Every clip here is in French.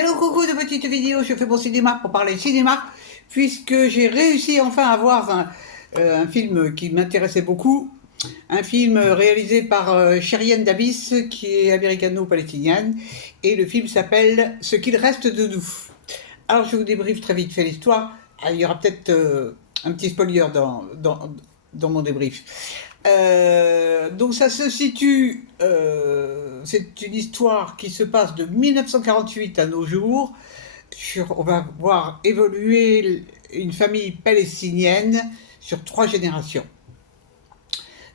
Hello coucou de petites vidéos, je fais mon cinéma pour parler cinéma, puisque j'ai réussi enfin à voir un film qui m'intéressait beaucoup, un film réalisé par Sherien Davis, qui est américano-palestinienne, et le film s'appelle Ce qu'il reste de nous. Alors je vous débriefe très vite fait l'histoire, il y aura peut-être un petit spoiler dans mon débrief. Donc ça se situe, c'est une histoire qui se passe de 1948 à nos jours. On va voir évoluer une famille palestinienne sur 3 générations.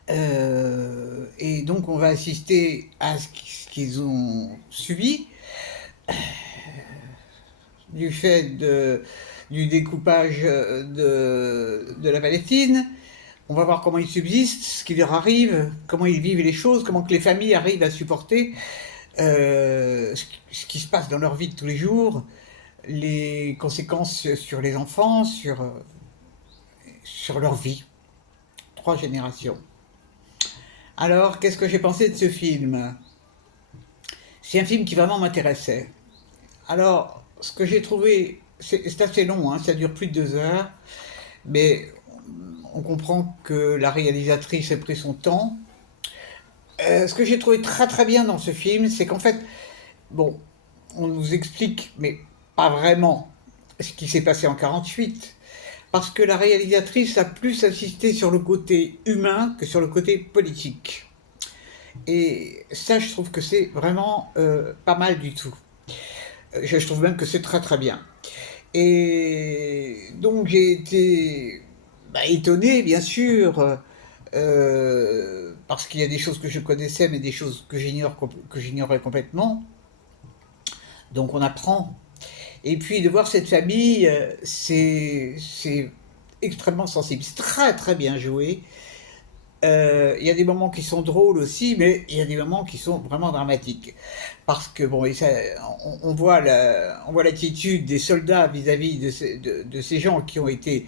Et donc on va assister à ce qu'ils ont subi du fait du découpage de la Palestine. On va voir comment ils subsistent, ce qui leur arrive, comment ils vivent les choses, comment que les familles arrivent à supporter ce qui se passe dans leur vie de tous les jours, les conséquences sur les enfants, sur leur vie. 3 générations. Alors, qu'est-ce que j'ai pensé de ce film? C'est un film qui vraiment m'intéressait. Alors, ce que j'ai trouvé, c'est assez long, hein, ça dure plus de 2 heures, mais on comprend que la réalisatrice a pris son temps. Ce que j'ai trouvé très très bien dans ce film, c'est qu'en fait, bon, on nous explique, mais pas vraiment, ce qui s'est passé en 48, parce que la réalisatrice a plus insisté sur le côté humain que sur le côté politique. Et ça, je trouve que c'est vraiment pas mal du tout. Je trouve même que c'est très très bien. Et donc j'ai été étonné, bien sûr, parce qu'il y a des choses que je connaissais, mais des choses que j'ignorais complètement. Donc on apprend. Et puis de voir cette famille, c'est extrêmement sensible. C'est très très bien joué. Il y a des moments qui sont drôles aussi, mais il y a des moments qui sont vraiment dramatiques. Parce que bon, on voit l'attitude des soldats vis-à-vis de ces gens qui ont été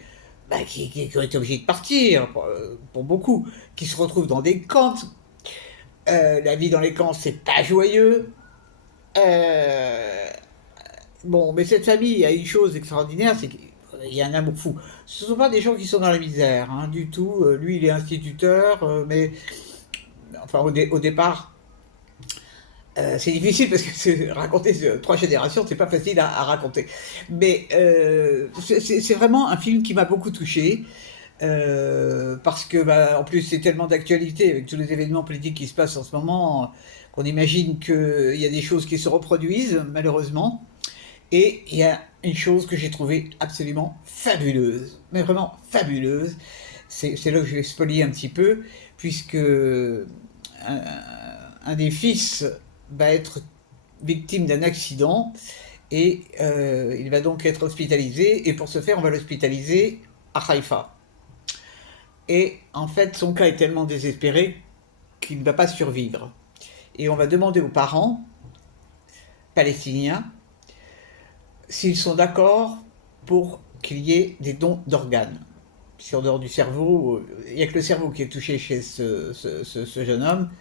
qui ont été obligés de partir, pour beaucoup, qui se retrouvent dans des camps. La vie dans les camps, c'est pas joyeux. Bon, mais cette famille a une chose extraordinaire, c'est qu'il y a un amour fou. Ce ne sont pas des gens qui sont dans la misère, hein, du tout. Lui, il est instituteur, mais enfin, au départ, c'est difficile parce que raconter 3 générations, c'est pas facile à raconter. Mais c'est vraiment un film qui m'a beaucoup touché. Parce que, en plus, c'est tellement d'actualité avec tous les événements politiques qui se passent en ce moment qu'on imagine qu'il y a des choses qui se reproduisent, malheureusement. Et il y a une chose que j'ai trouvée absolument fabuleuse, mais vraiment fabuleuse. C'est là que je vais spoiler un petit peu, puisque un des fils va être victime d'un accident et il va donc être hospitalisé. Et pour ce faire, on va l'hospitaliser à Haïfa. Et en fait, son cas est tellement désespéré qu'il ne va pas survivre. Et on va demander aux parents palestiniens s'ils sont d'accord pour qu'il y ait des dons d'organes. Si en dehors du cerveau, il n'y a que le cerveau qui est touché chez ce jeune homme,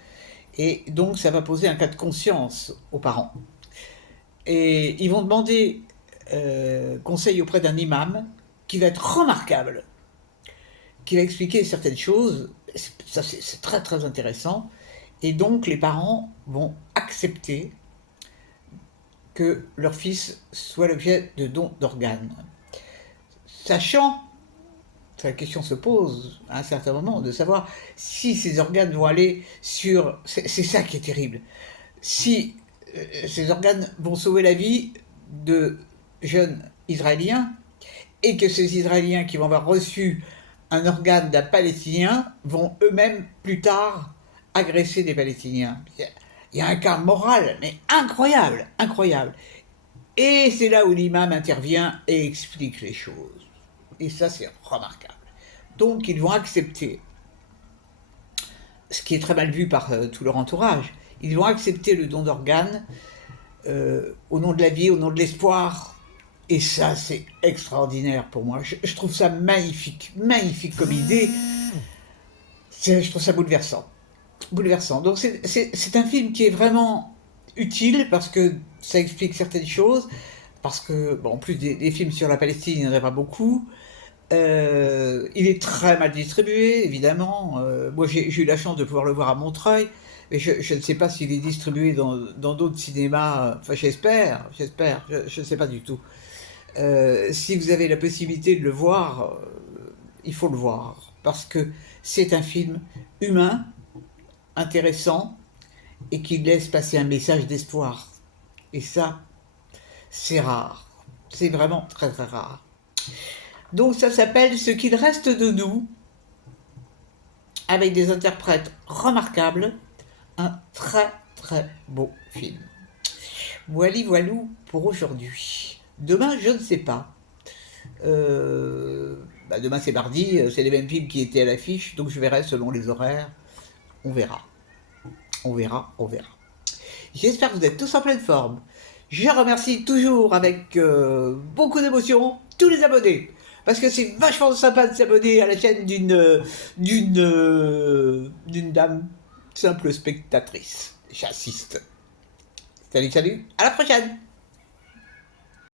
et donc ça va poser un cas de conscience aux parents. Et ils vont demander conseil auprès d'un imam qui va être remarquable, qui va expliquer certaines choses. Ça, c'est très très intéressant. Et donc les parents vont accepter que leur fils soit l'objet de dons d'organes. Sachant, la question se pose à un certain moment, de savoir si ces organes vont aller sur... C'est ça qui est terrible. Si ces organes vont sauver la vie de jeunes Israéliens, et que ces Israéliens qui vont avoir reçu un organe d'un Palestinien vont eux-mêmes plus tard agresser des Palestiniens. Il y a un cas moral, mais incroyable, incroyable. Et c'est là où l'imam intervient et explique les choses. Et ça, c'est remarquable. Donc, ils vont accepter, ce qui est très mal vu par tout leur entourage, ils vont accepter le don d'organes au nom de la vie, au nom de l'espoir. Et ça, c'est extraordinaire pour moi. Je trouve ça magnifique, magnifique comme idée. Je trouve ça bouleversant. Bouleversant. Donc c'est un film qui est vraiment utile parce que ça explique certaines choses, parce que, bon, en plus des films sur la Palestine, il n'y en a pas beaucoup. Il est très mal distribué, évidemment. Moi, j'ai eu la chance de pouvoir le voir à Montreuil, mais je ne sais pas s'il est distribué dans d'autres cinémas. Enfin, j'espère, je ne sais pas du tout. Si vous avez la possibilité de le voir, il faut le voir, parce que c'est un film humain, intéressant, et qui laisse passer un message d'espoir. Et ça, c'est rare. C'est vraiment très très rare. Donc ça s'appelle Ce qu'il reste de nous, avec des interprètes remarquables, un très très beau film. Voili voilou pour aujourd'hui. Demain, je ne sais pas. Demain c'est mardi, c'est les mêmes films qui étaient à l'affiche, donc je verrai selon les horaires. On verra. On verra, on verra. J'espère que vous êtes tous en pleine forme. Je remercie toujours avec beaucoup d'émotion tous les abonnés. Parce que c'est vachement sympa de s'abonner à la chaîne d'une dame simple spectatrice. J'assiste. Salut, salut, à la prochaine!